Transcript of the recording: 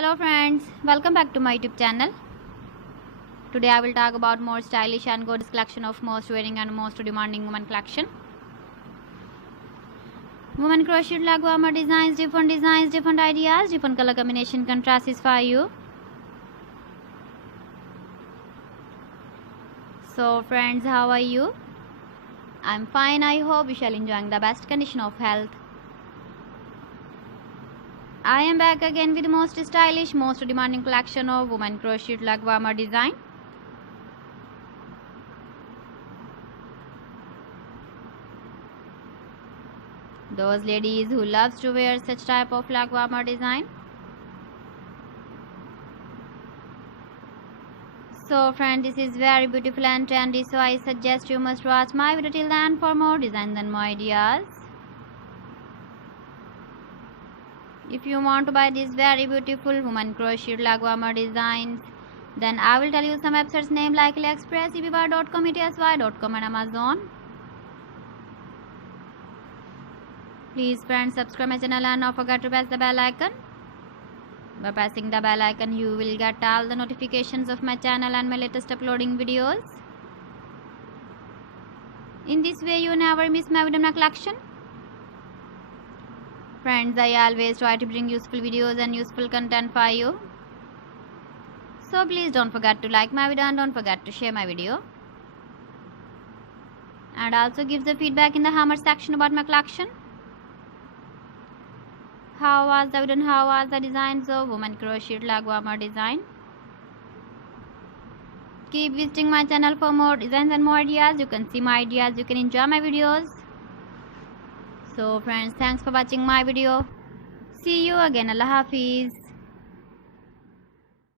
Hello friends, welcome back to my YouTube channel. Today I will talk about more stylish and gorgeous collection of most wearing and most demanding women collection. Women crocheted leg warmer designs, different ideas, different color combination contrasts for you. So friends, how are you? I'm fine. I hope you shall enjoying the best condition of health. I am back again with the most stylish, most demanding collection of women crocheted leg warmer design. Those ladies who loves to wear such type of leg warmer design. So friend, this is very beautiful and trendy, so I suggest you must watch my video till the end for more designs and more ideas. If you want to buy these very beautiful woman crocheted leg warmer designs, then I will tell you some websites name like AliExpress, eBay.com, ETSY.com and Amazon. Please friends, subscribe my channel and don't forget to press the bell icon. By pressing the bell icon, you will get all the notifications of my channel and my latest uploading videos. In this way, you never miss my video collection. Friends, I always try to bring useful videos and useful content for you. So please don't forget to like my video and don't forget to share my video. And also give the feedback in the comment section about my collection. How was the video and how was the designs of woman crocheted leg warmer design? Keep visiting my channel for more designs and more ideas. You can see my ideas, you can enjoy my videos. So friends, thanks for watching my video. See you again. Allah Hafiz.